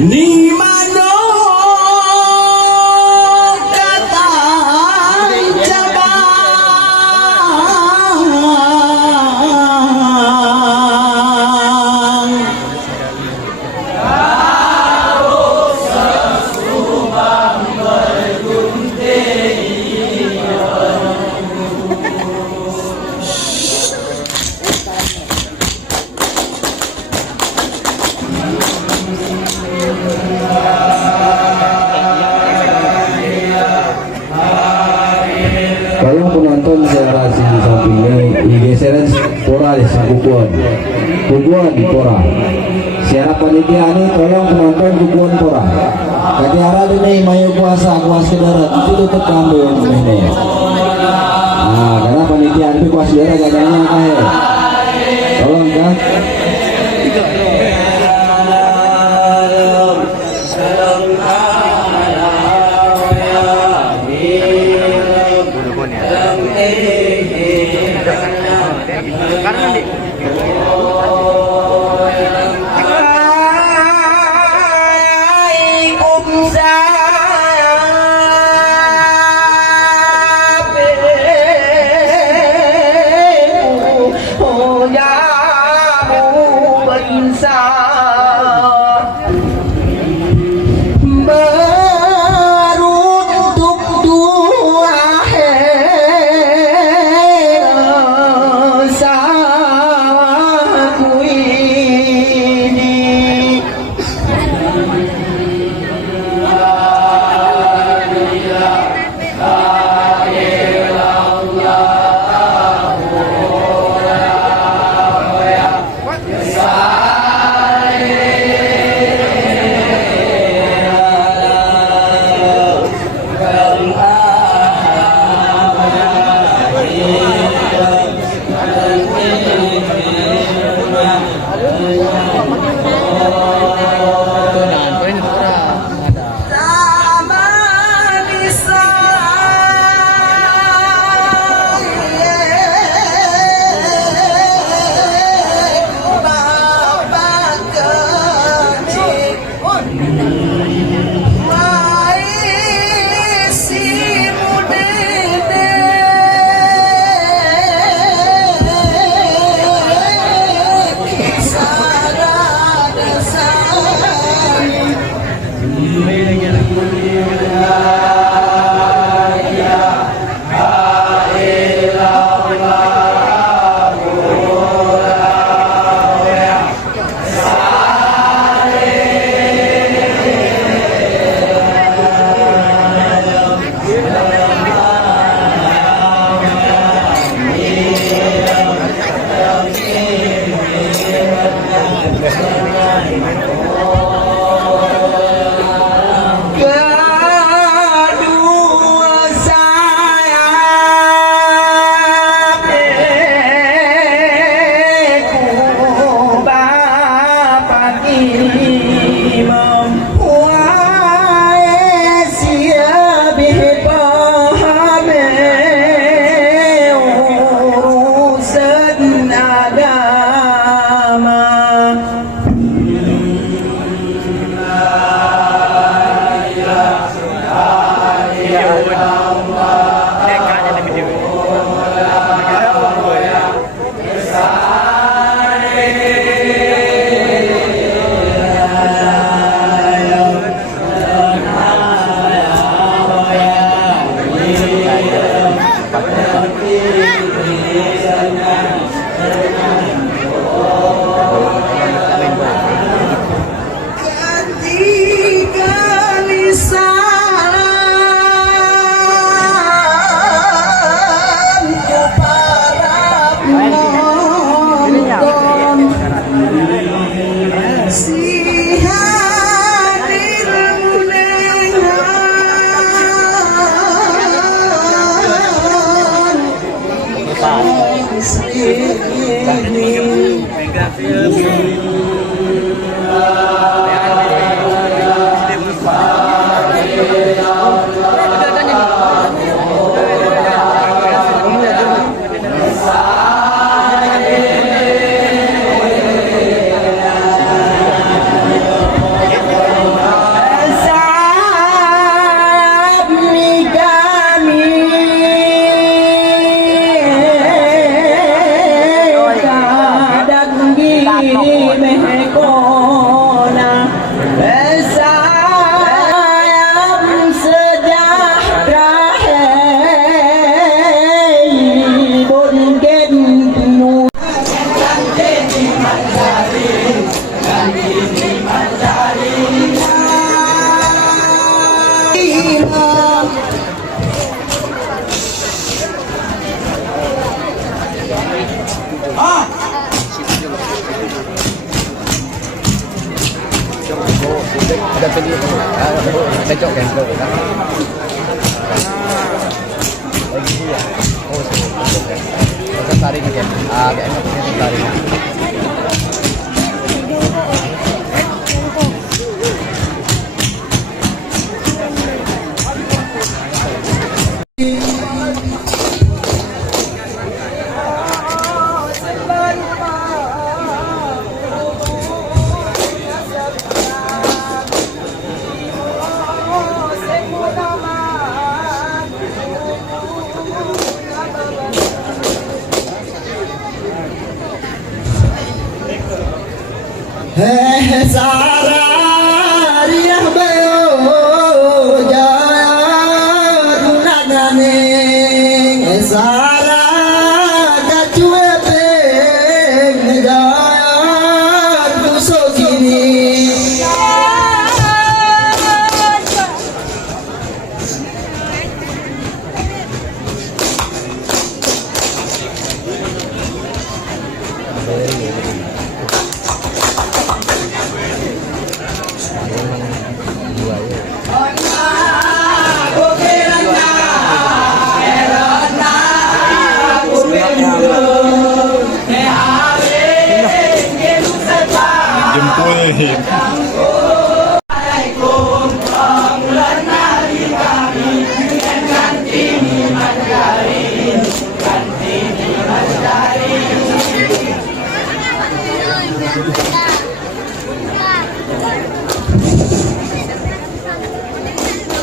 Ni mano kata cabang harus sesubang bergunting. Kalau penonton saya rasa di samping ini digeserin pora di kubuan di pora. Siapa panitia ini tolong penonton kubuan pora. Kaki arah ini mayu kuasa kuas kedarat itu tutup kambu ini. Nah, karena panitia ini kuas kedarat katanya kayak. Tolong kan. Ada tadi cocok kan tu kan. Lagi ya. Oh, cocok kan. Kita tarik kan. Agak enak kita tarik. सारा रिया बयो जाया गुनागाने सारा कचुए पे जाया दूसो गिनी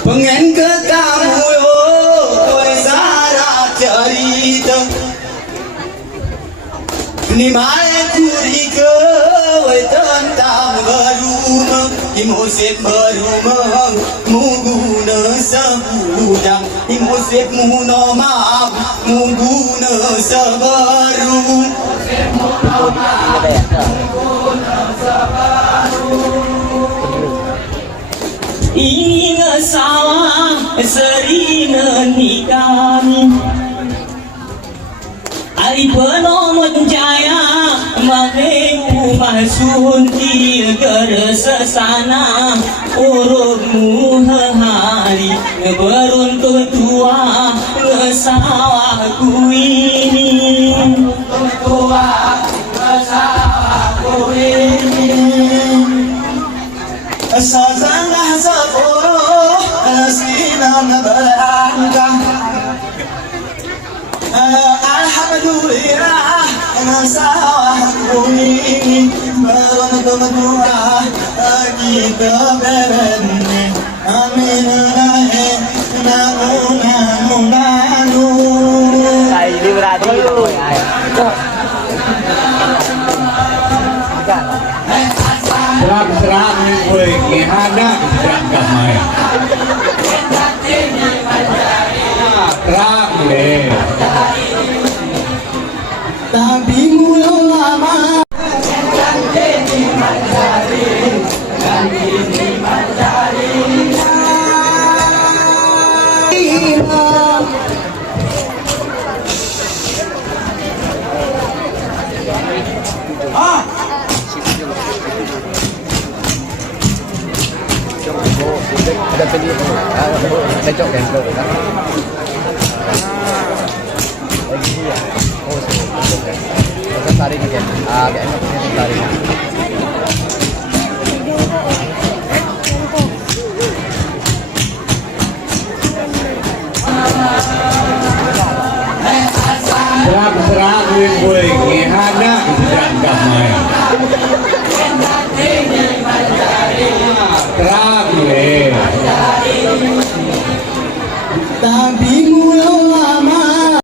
pengen ke kamu oi sara cerita ni mai curi ke oi tentang berumah imosep berumah muguna sebudang imosep muno maaf muguna sebaru ingat sawah serina nikah Ari penomot jaya Mangku masunti Gersesana Urutmu hari Beruntut tua Ngesawahku ini Tua Ngesawahku ini Sazangah sepuluh Sinam berangkah Alhamdulillah Nasawahku ini Beruntung dua Kita berbeni Amin lahir Nanu Ini berarti serang-serang gue gimana tidak damai terang deh tapi mula lama ada tadi cocok kan tu kan. Lagi ya. Oh, cocok kan. Kita tarik kan. Agak enak kita tarik. serang-serang gue gimana tidak damai terang deh tapi mula